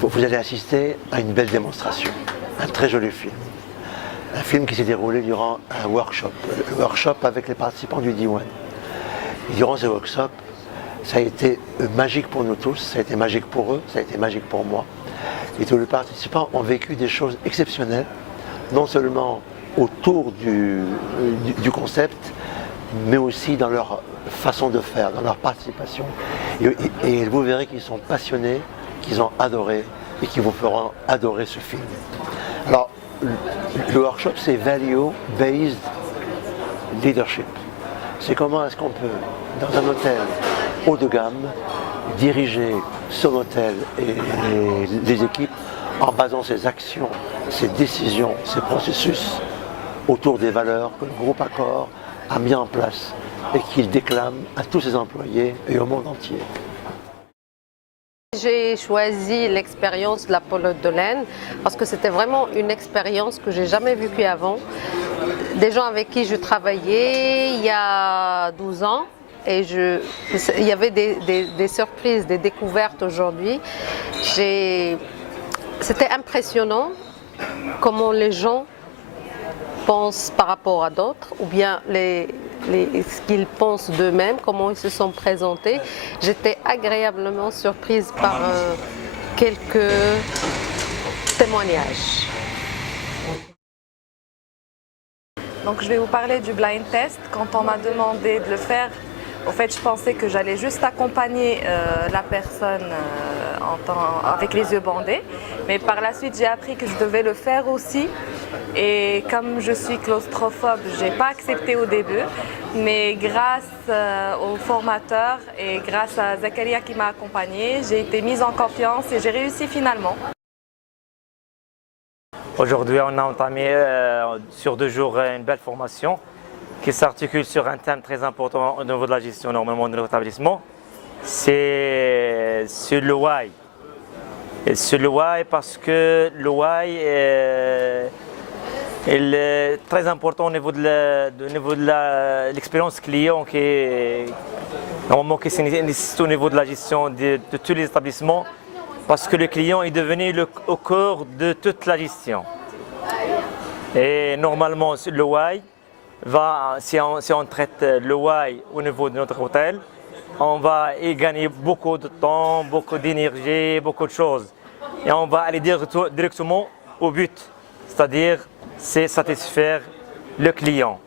vous allez assister à une belle démonstration, un très joli film. Un film qui s'est déroulé durant un workshop, le workshop avec les participants du Diwan. Et durant ce workshop, ça a été magique pour nous tous, ça a été magique pour eux, ça a été magique pour moi. Et tous les participants ont vécu des choses exceptionnelles, non seulement autour du concept, mais aussi dans leur façon de faire, dans leur participation. Et vous verrez qu'ils sont passionnés, qu'ils ont adoré et qu'ils vous feront adorer ce film. Alors, le workshop, c'est Value Based Leadership. C'est comment est-ce qu'on peut, dans un hôtel haut de gamme, diriger son hôtel et les équipes en basant ses actions, ses décisions, ses processus autour des valeurs que le groupe Accor a mis en place et qu'il déclame à tous ses employés et au monde entier. J'ai choisi l'expérience de la pelote de laine parce que c'était vraiment une expérience que j'ai jamais vécue avant. Des gens avec qui je travaillais il y a 12 ans et il y avait des surprises, des découvertes aujourd'hui. C'était impressionnant comment les gens pensent par rapport à d'autres ou bien ce qu'ils pensent d'eux-mêmes, comment ils se sont présentés. J'étais agréablement surprise par quelques témoignages. Donc je vais vous parler du blind test. Quand on m'a demandé de le faire, en fait je pensais que j'allais juste accompagner la personne avec les yeux bandés. Mais par la suite j'ai appris que je devais le faire aussi. Et comme je suis claustrophobe, je n'ai pas accepté au début. Mais grâce au formateur et grâce à Zakaria qui m'a accompagnée, j'ai été mise en confiance et j'ai réussi finalement. Aujourd'hui, on a entamé sur 2 jours une belle formation qui s'articule sur un thème très important au niveau de la gestion normalement de notre établissement. C'est sur le why. Et sur le why parce que le why est très important au niveau de l'expérience client qui nécessite au niveau de la gestion de tous les établissements parce que le client est devenu au cœur de toute la gestion. Et normalement, le why, si on traite le why au niveau de notre hôtel, on va y gagner beaucoup de temps, beaucoup d'énergie, beaucoup de choses. Et on va aller directement au but, c'est-à-dire c'est satisfaire le client.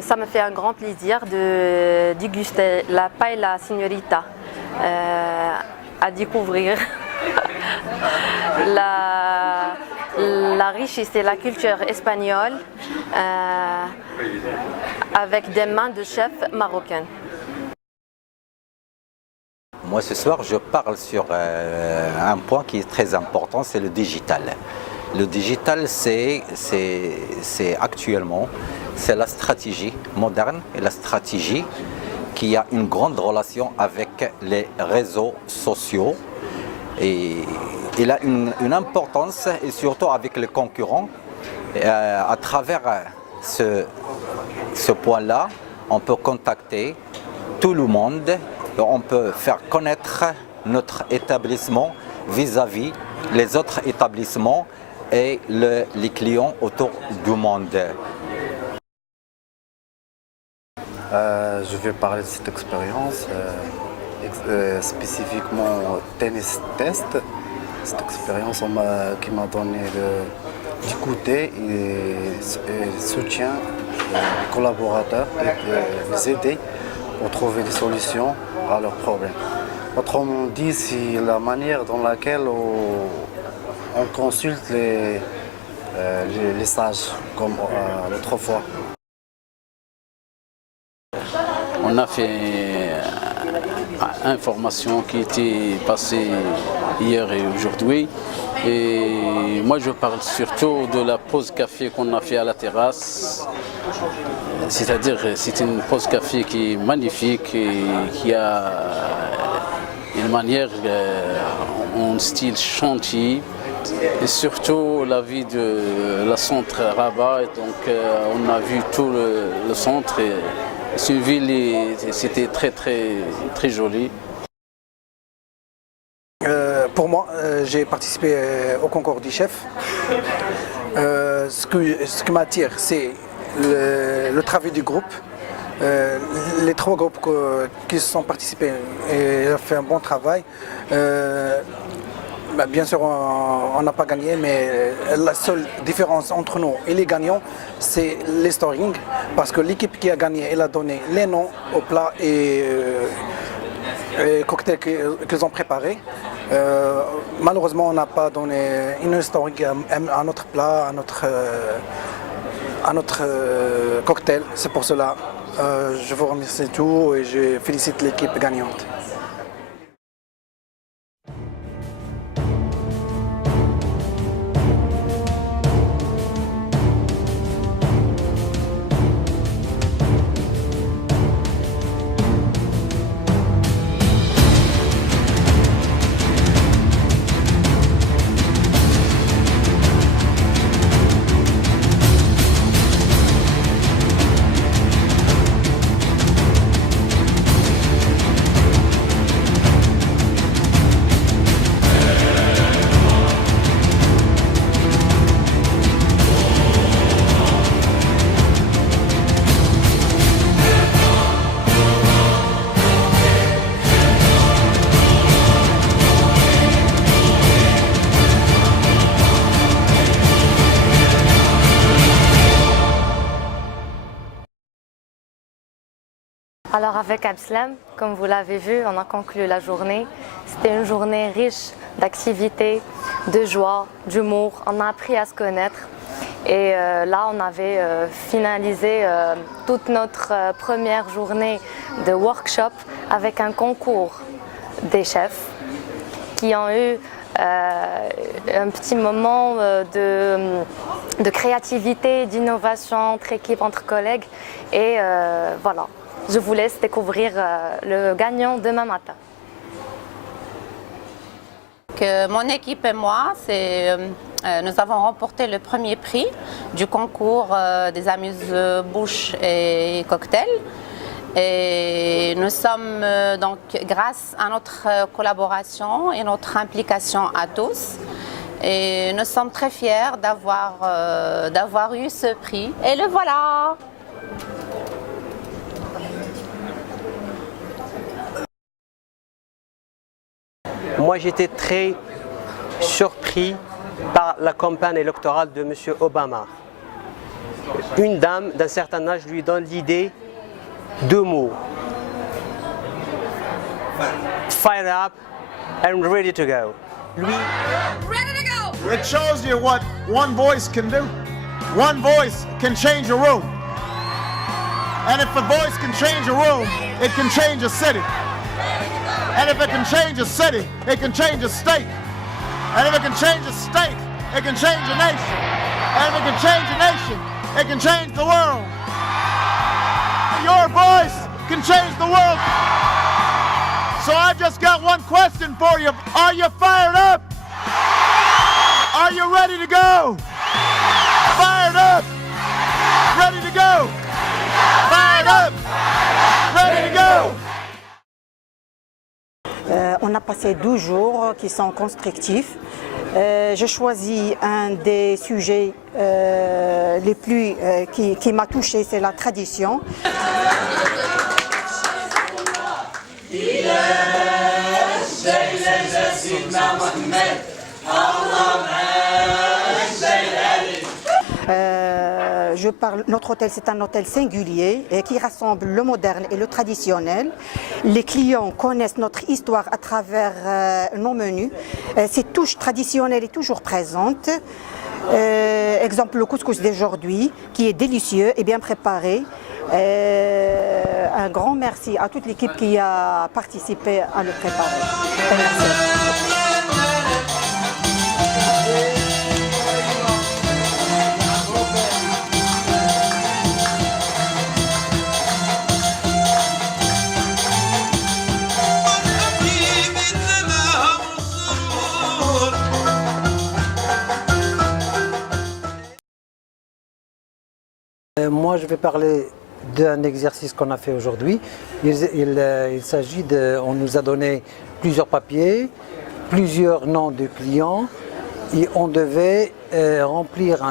Ça me fait un grand plaisir de déguster la paella signorita, à découvrir la richesse et la culture espagnole avec des mains de chefs marocains. Moi ce soir je parle sur un point qui est très important, c'est le digital. Le digital c'est actuellement c'est la stratégie moderne et la stratégie qui a une grande relation avec les réseaux sociaux et il a une importance et surtout avec les concurrents. À travers ce point-là, on peut contacter tout le monde, on peut faire connaître notre établissement vis-à-vis les autres établissements et les clients autour du monde. Je vais parler de cette expérience, spécifiquement tennis test. Cette expérience qui m'a donné d'écouter et soutien les collaborateurs et de les aider pour trouver des solutions à leurs problèmes. Autrement dit, c'est la manière dans laquelle on consulte les sages, comme l'autre fois. On a fait une formation qui était passée hier et aujourd'hui. Et moi je parle surtout de la pause café qu'on a fait à la terrasse. C'est-à-dire c'est une pause café qui est magnifique et qui a une manière en style chantier. Et surtout la vie de la centre Rabat. Et donc on a vu tout le centre. C'est une ville, c'était très joli. Pour moi, j'ai participé au concours du chef. Ce qui m'attire, c'est le travail du groupe. Les 3 groupes qui se sont participés ont fait un bon travail. Bien sûr, on n'a pas gagné, mais la seule différence entre nous et les gagnants, c'est les storing. Parce que l'équipe qui a gagné, elle a donné les noms aux plats et cocktails qu'ils ont préparés. Malheureusement, on n'a pas donné une storing à notre plat, à notre cocktail. C'est pour cela je vous remercie tout et je félicite l'équipe gagnante. Alors avec Abslam, comme vous l'avez vu, on a conclu la journée. C'était une journée riche d'activités, de joie, d'humour. On a appris à se connaître. Et là, on avait finalisé toute notre première journée de workshop avec un concours des chefs qui ont eu un petit moment de créativité, d'innovation entre équipes, entre collègues. Et voilà. Je vous laisse découvrir le gagnant demain matin. Mon équipe et moi, nous avons remporté le premier prix du concours des amuse-bouches et cocktails. Et nous sommes donc, grâce à notre collaboration et notre implication à tous, et nous sommes très fiers d'avoir eu ce prix. Et le voilà! Moi, j'étais très surpris par la campagne électorale de M. Obama. Une dame d'un certain âge lui donne l'idée, 2 mots. Fire up and ready to go. Lui, ready to go! It shows you what one voice can do. One voice can change a room. And if a voice can change a room, it can change a city. And if it can change a city, it can change a state. And if it can change a state, it can change a nation. And if it can change a nation, it can change the world. Your voice can change the world. So I've just got one question for you. Are you fired up? Are you ready to go? Fired up. Ready to go. Fired up. Ready to go. On a passé 12 jours qui sont constructifs. J'ai choisi un des sujets les plus qui m'a touché, c'est la tradition. Notre hôtel, c'est un hôtel singulier qui rassemble le moderne et le traditionnel. Les clients connaissent notre histoire à travers nos menus. Cette touche traditionnelle est toujours présente. Exemple, le couscous d'aujourd'hui, qui est délicieux et bien préparé. Un grand merci à toute l'équipe qui a participé à le préparer. Merci. Moi, je vais parler d'un exercice qu'on a fait aujourd'hui. Il s'agit on nous a donné plusieurs papiers, plusieurs noms de clients et on devait remplir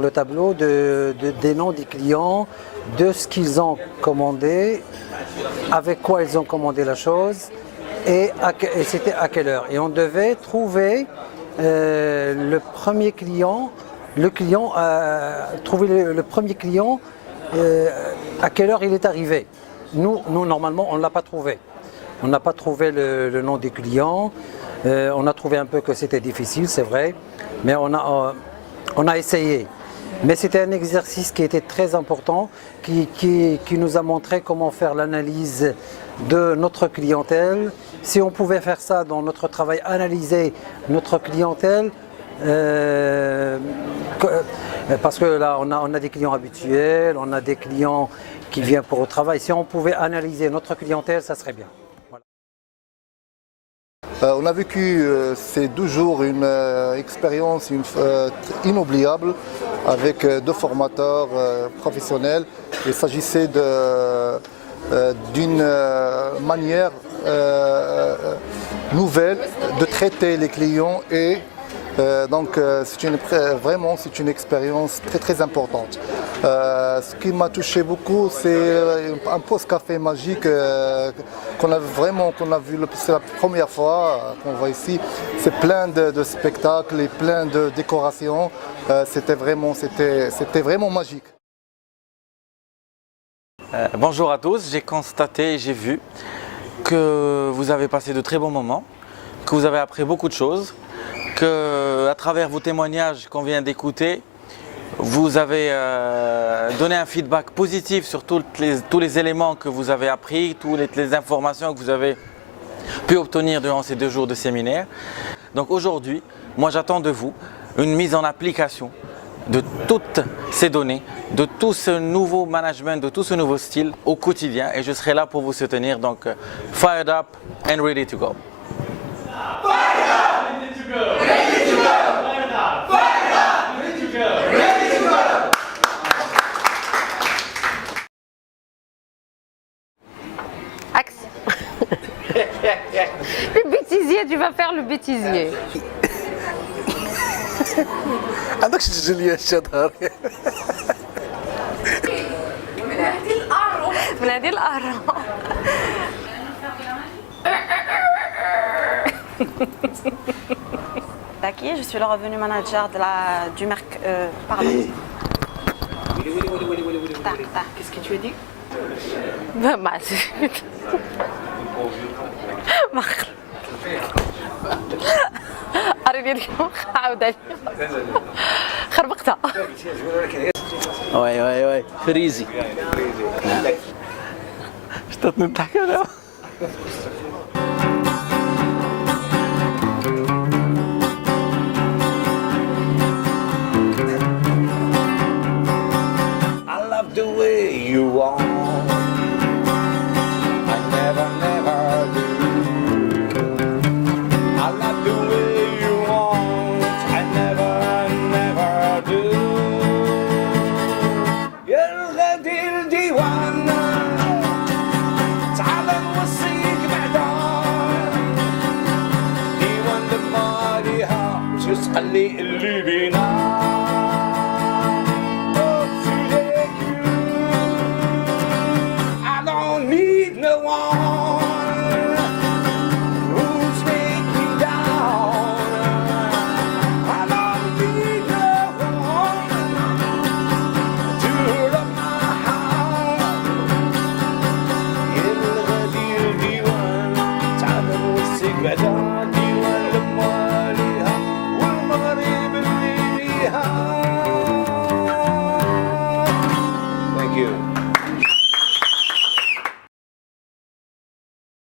le tableau des noms des clients, de ce qu'ils ont commandé, avec quoi ils ont commandé la chose et c'était à quelle heure. Et on devait trouver le premier client, trouver le premier client, à quelle heure il est arrivé. Nous normalement, on ne l'a pas trouvé. On n'a pas trouvé le nom des clients. On a trouvé un peu que c'était difficile, c'est vrai, mais on a essayé. Mais c'était un exercice qui était très important, qui nous a montré comment faire l'analyse de notre clientèle. Si on pouvait faire ça dans notre travail, analyser notre clientèle, parce que là on a des clients habituels, on a des clients qui viennent pour le travail. Si on pouvait analyser notre clientèle, ça serait bien. On a vécu ces 12 jours une expérience inoubliable avec deux formateurs professionnels. Il s'agissait d'une manière nouvelle de traiter les clients et donc vraiment c'est une expérience très très importante. Ce qui m'a touché beaucoup, c'est un post café magique qu'on a vu, c'est la première fois qu'on voit ici. C'est plein de spectacles et plein de décorations. C'était vraiment magique. Bonjour à tous, j'ai constaté et j'ai vu que vous avez passé de très bons moments, que vous avez appris beaucoup de choses, qu'à travers vos témoignages qu'on vient d'écouter, vous avez donné un feedback positif sur tous les éléments que vous avez appris, toutes les informations que vous avez pu obtenir durant ces 2 jours de séminaire. Donc aujourd'hui, moi j'attends de vous une mise en application de toutes ces données, de tout ce nouveau management, de tout ce nouveau style au quotidien et je serai là pour vous soutenir. Donc fired up and ready to go. Fired up! Ready to go! Ready to go! Fired up! Fired up! Ready to go! Ready to go! Axe. Le bêtisier, tu vas faire le bêtisier. عندك شجلية الشطار مناديل القهرة. Je suis le revenu manager du merc. Pardon. Qu'est-ce que tu as dit? خربقتها. Ouais, فريزي. اشتت نضحك انا. I love the way you are. I never do. I love the way you want. I never do. يا الغدير ديوانا تعال نوصيك بعدا ديوان لما ليها تسقلي اللي بينا